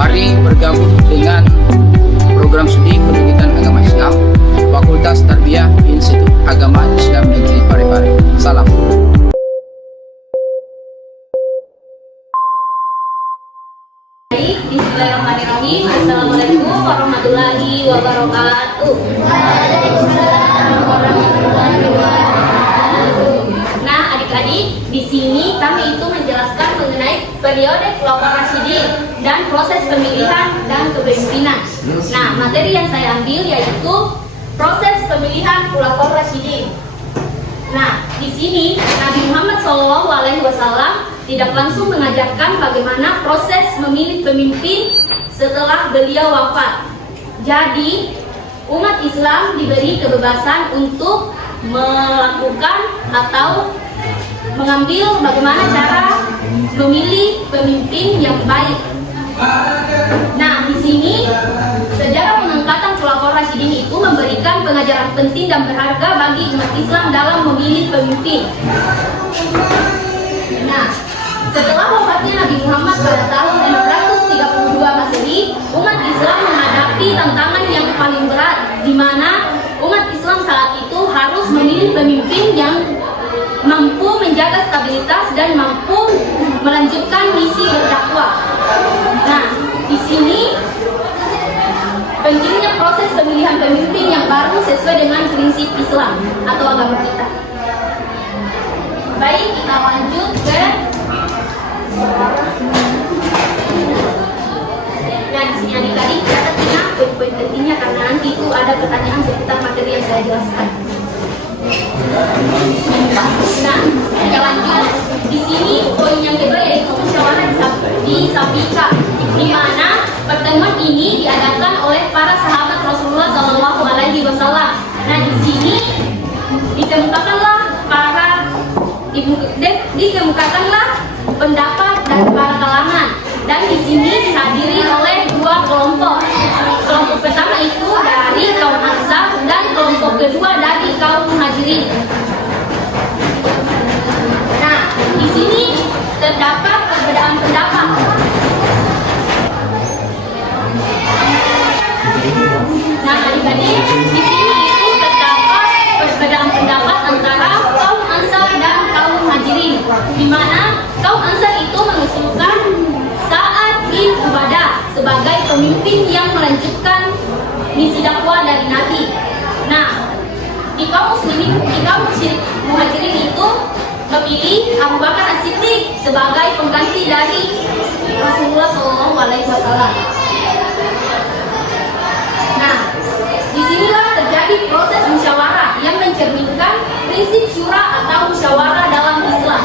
Mari bergabung dengan program studi pendidikan agama Islam Fakultas Tarbiyah Institut Agama Islam Negeri Parepare. Salam. Bismillahirrahmanirrahim. Assalamualaikum warahmatullahi wabarakatuh. Nah, adik-adik, di sini kami itu menjelaskan mengenai periode Khulafaur Rasyidin dan proses pemilihan dan kepemimpinan. Nah, materi yang saya ambil yaitu proses pemilihan Khulafaur Rasyidin. Nah, di sini Nabi Muhammad SAW tidak langsung mengajarkan bagaimana proses memilih pemimpin setelah beliau wafat. Jadi, umat Islam diberi kebebasan untuk melakukan atau mengambil bagaimana cara memilih pemimpin yang baik. Nah, di sini sejarah pengangkatan Khulafaur Rasyidin itu memberikan pengajaran penting dan berharga bagi umat Islam dalam memilih pemimpin. Nah, setelah wafatnya Nabi Muhammad pada tahun 632 Masehi, umat Islam menghadapi tantangan yang paling berat, di mana umat Islam saat itu harus memilih pemimpin yang mampu menjaga stabilitas dan mampu melanjutkan misi berdakwah. Nah, di sini pentingnya proses pemilihan pemimpin yang baru sesuai dengan prinsip Islam atau agama kita. Baik, kita lanjut ke nah, di sini adik-adik catatnya poin-poin pentingnya karena nanti itu ada pertanyaan seputar materi yang saya jelaskan. Nah, kita lanjut. Di sini poin yang kedua yaitu musyawarah disabika, di mana pertemuan ini diadakan oleh para sahabat Rasulullah SAW. Nah, di sini dikemukakanlah pendapat dari para kalangan, dan di sini dihadiri oleh dua kelompok. Kelompok pertama itu dari kaum Ansar dan kelompok kedua dari kaum Muhajirin. Nah, di sini terdapat perbedaan pendapat. Nah, adik-adik, di sini itu terdapat perbedaan pendapat antara kaum Ansar dan kaum Muhajirin, di mana kaum Ansar itu mengusulkan Sa'ad bin Ubadah sebagai pemimpin yang melanjutkan misi dakwah dari Nabi. Nah, di kaum Muhajirin itu memilih Abu Bakar As-Siddiq sebagai pengganti dari Rasulullah SAW. Nah, disinilah terjadi proses musyawarah yang mencerminkan prinsip syura atau musyawarah dalam Islam.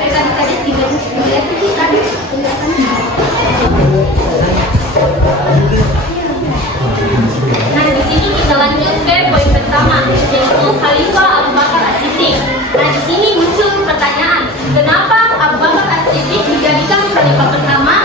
Adik-adik dilihat itu tadi penjelasannya. Nah, di sini kita lanjut ke poin pertama, yaitu Khalifah Abu Bakar As-Siddiq. Nah, di sini muncul pertanyaan, kenapa Abu Bakar As-Siddiq dijadikan khalifah pertama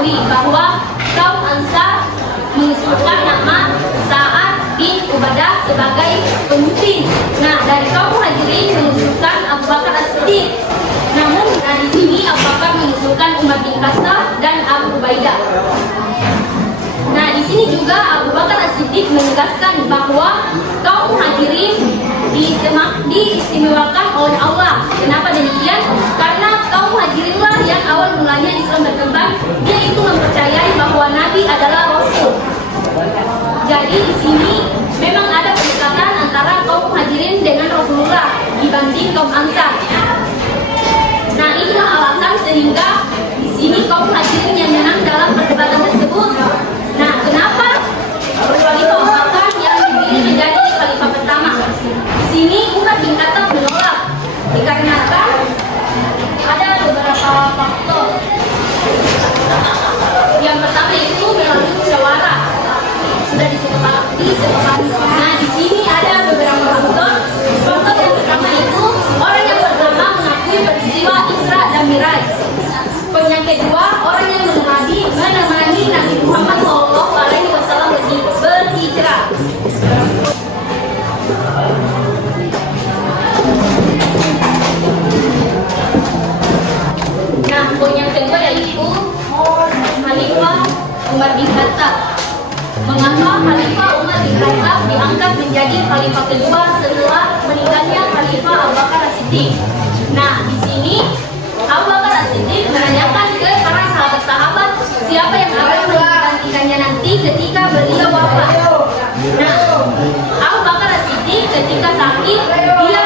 mengetahui bahwa kaum Ansar mengusulkan nama Sa'ad bin Ubadah sebagai pemimpin. Nah, dari kaum Muhajirin mengusulkan Abu Bakar As-Siddiq. Namun, di sini Abu Bakar mengusulkan Umar bin Khattab dan Abu Ubaidah. Nah, di sini juga Abu Bakar As-Siddiq menegaskan bahwa kaum Muhajirin diistimewakan oleh Allah. Kenapa demikian? Karena kaum Muhajirinlah yang awal mulanya Islam berkembang, yaitu mempercayai bahwa Nabi adalah Rasul. Jadi di sini memang ada pendekatan antara kaum Muhajirin dengan Rasulullah dibanding kaum Ansar. Nah, inilah alasan sehingga di sini kaum Muhajirin yang menang dalam perdebatan tersebut. Nah, kenapa Khalifah Abu Bakar yang dipilih menjadi Khalifah pertama? Di sini Umar bin Khattab menolak dikarenakan ada beberapa faktor. Yang pertama itu melalui musyawarah sudah disepakati. Nah, di sini ada beberapa faktor. Faktor yang pertama itu orang yang pertama mengakui peristiwa Isra dan Miraj. Yang kedua, orang yang menemani Nabi Muhammad SAW berhijrah. Nah, poin yang kedua yaitu Khalifah Umar bin Khattab. Mengapa Khalifah Umar bin Khattab diangkat menjadi Khalifah kedua setelah meninggalnya Khalifah Abu Bakar As-Siddiq? Nah, di sini Abu Bakar As-Siddiq menanyakan ke para sahabat-sahabat siapa yang akan menggantikannya nanti ketika beliau wafat. Nah, Abu Bakar As-Siddiq ketika sakit dia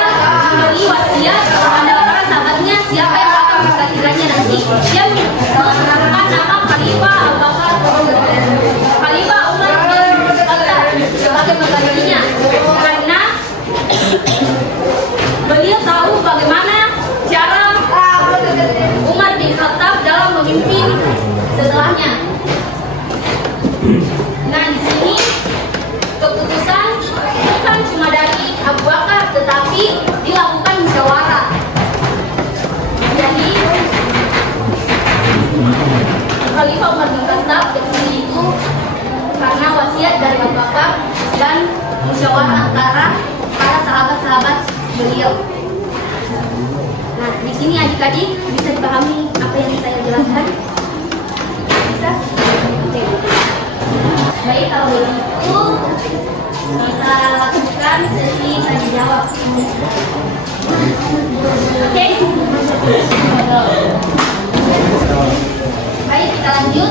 memberi wasiat kepada para sahabatnya siapa yang akan menggantikannya nanti. Dia menggunakan nama Khalifah Abu Bakar, Khalifah Umar bin Khattab sebagai penggantinya, karena beliau tahu bagaimana cara Umar bin Khattab dalam memimpin setelahnya. Nah, di sini keputusan bukan cuma dari Abu Bakar, tetapi dilakukan musyawarah. Jadi Khalifah Umar bin Khattab terpilih itu karena wasiat dari Abu Bakar dan musyawarah antara para sahabat-sahabat beliau. Nah, di sini adik-adik bisa dipahami apa yang saya jelaskan? Bisa? Oke. Baik, kalau begitu kita lakukan sesi tanya jawab. Oke. Baik, kita lanjut.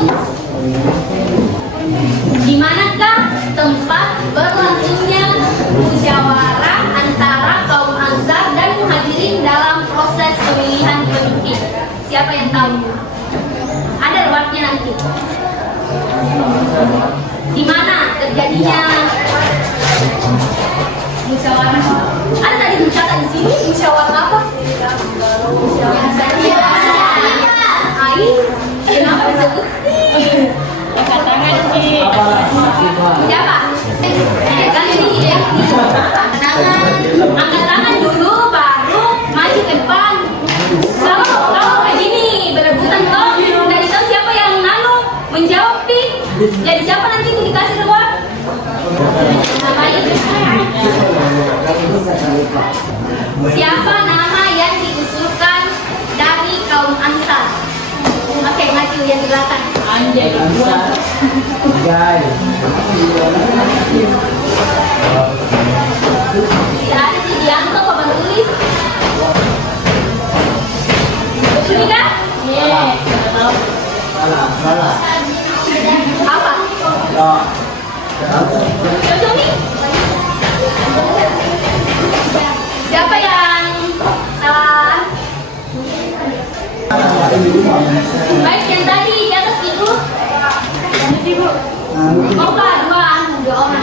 Di manakah tempat berlangsungnya musyawarah antara kaum Ansar dan Muhajirin dalam proses pemilihan pemimpin? Siapa yang tahu? Ada riwayatnya nanti. Di mana terjadinya musyawarah? Ada tadi dicatat di sini musyawarah apa? Musyawarah saja. Ai, kenapa disebut? Angkat tangan sih. Siapa? Kan ini ya. Angkat tangan dulu, baru maju ke depan. Kalau kayak gini berebutan toh, dari tahu siapa yang menjawab nih. Jadi siapa nanti itu dikasih reward? Siapa nama yang diusulkan dari kaum Ansar? Oke, maju yang di belakang. Anjay. Ada sih Dianto apa Bang Tulis? Betul nih kan? Iya. Salah. Apa? Cocok nih? Siapa yang salah? Baik, yang tadi di atas itu. Oh, dua orang.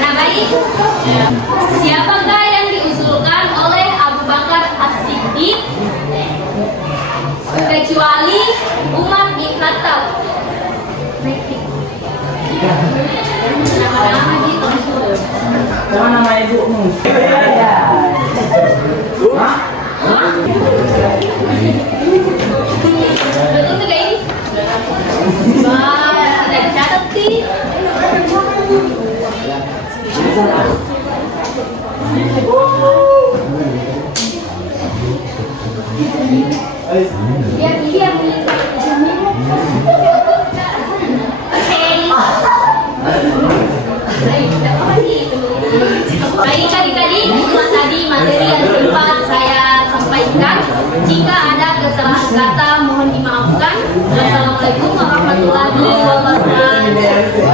Nah, baik. Siapakah yang diusulkan oleh Abu Bakar As-Siddiq kecuali Umar bin Khattab? Nama-nama gitu. Siapa nama ibumu? Hah? kata mohon dimaafkan. Wassalamualaikum warahmatullahi wabarakatuh.